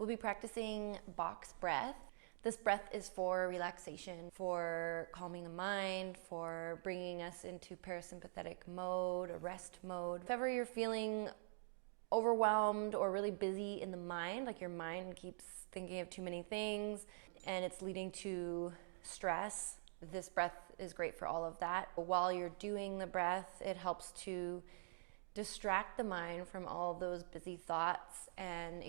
We'll be practicing box breath. This breath is for relaxation, for calming the mind, for bringing us into parasympathetic mode, a rest mode. If ever you're feeling overwhelmed or really busy in the mind, like your mind keeps thinking of too many things and it's leading to stress, this breath is great for all of that. While you're doing the breath, it helps to distract the mind from all those busy thoughts, and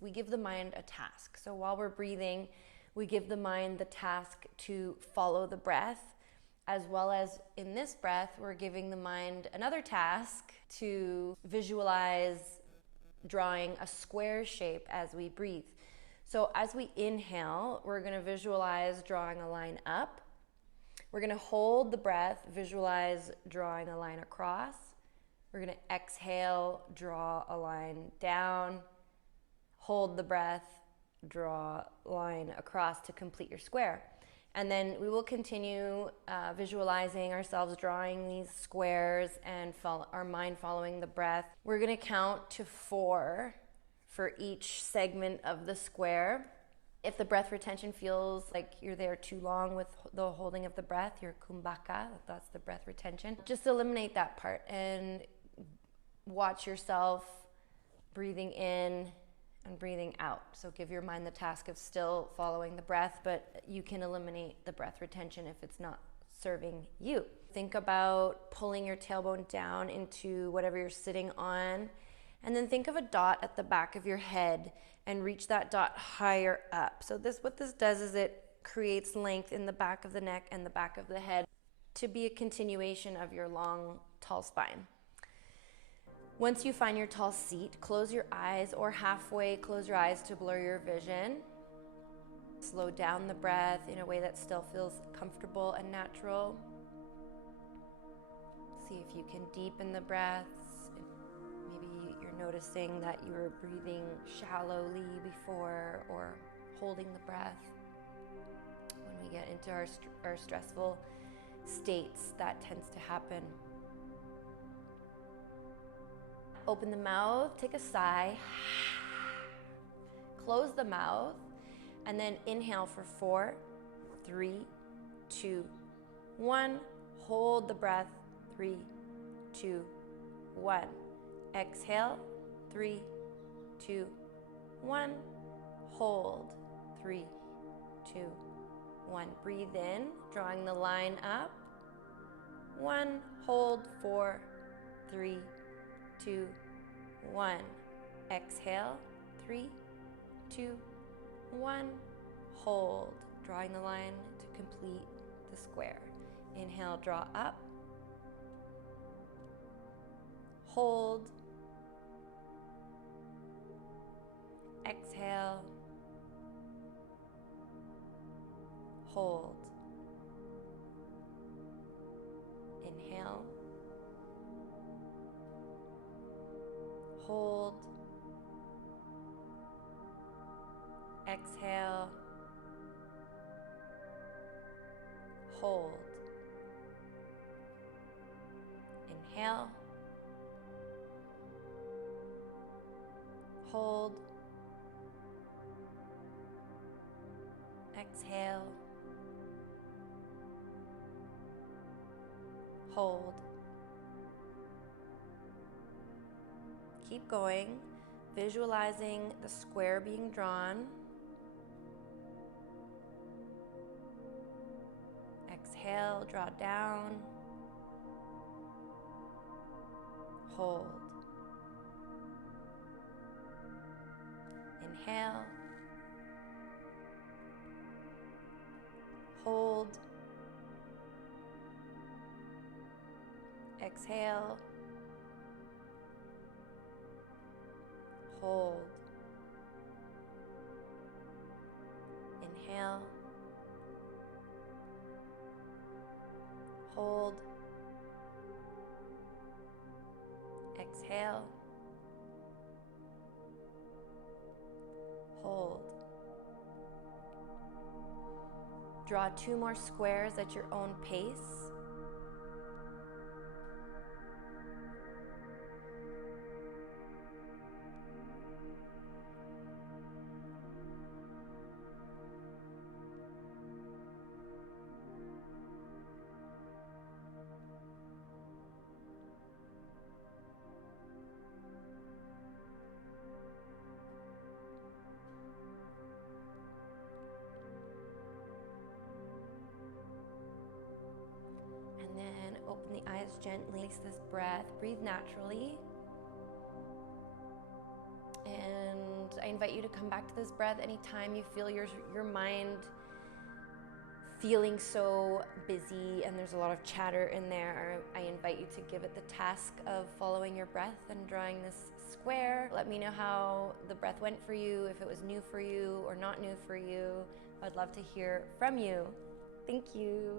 we give the mind a task. So while we're breathing, we give the mind the task to follow the breath, as well as in this breath, we're giving the mind another task to visualize drawing a square shape as we breathe. So as we inhale, we're going to visualize drawing a line up. We're going to hold the breath, visualize drawing a line across. We're going to exhale, draw a line down, hold the breath, draw a line across to complete your square. And then we will continue visualizing ourselves drawing these squares and our mind following the breath. We're going to count to 4 for each segment of the square. If the breath retention feels like you're there too long with the holding of the breath, your kumbhaka, that's the breath retention, just eliminate that part and watch yourself breathing in and breathing out. So give your mind the task of still following the breath, but you can eliminate the breath retention if it's not serving you. Think about pulling your tailbone down into whatever you're sitting on, and then think of a dot at the back of your head and reach that dot higher up. So what this does is it creates length in the back of the neck and the back of the head to be a continuation of your long, tall spine. Once you find your tall seat, close your eyes or halfway close your eyes to blur your vision. Slow down the breath in a way that still feels comfortable and natural. See if you can deepen the breaths. Maybe you're noticing that you were breathing shallowly before, or holding the breath. When we get into our stressful states, that tends to happen. Open the mouth, take a sigh, close the mouth, and then inhale for 4, 3, 2, 1. Hold the breath, 3, 2, 1. Exhale, 3, 2, 1. Hold, 3, 2, 1. Breathe in, drawing the line up. 1, hold, 4, 3, 2, 1. Exhale, 3, 2, 1. Hold, drawing the line to complete the square. Inhale, draw up. Hold. Exhale. Hold. Inhale. Hold. Exhale. Hold. Inhale. Hold. Exhale. Hold. Keep going, visualizing the square being drawn. Exhale, draw down. Hold. Inhale. Hold. Exhale. Hold. Inhale. Hold. Exhale. Hold. Draw 2 more squares at your own pace. gently. Release this breath. Breathe naturally. And I invite you to come back to this breath anytime you feel your mind feeling so busy and there's a lot of chatter in there. I invite you to give it the task of following your breath and drawing this square. Let me know how the breath went for you, if it was new for you or not new for you. I'd love to hear from you. Thank you.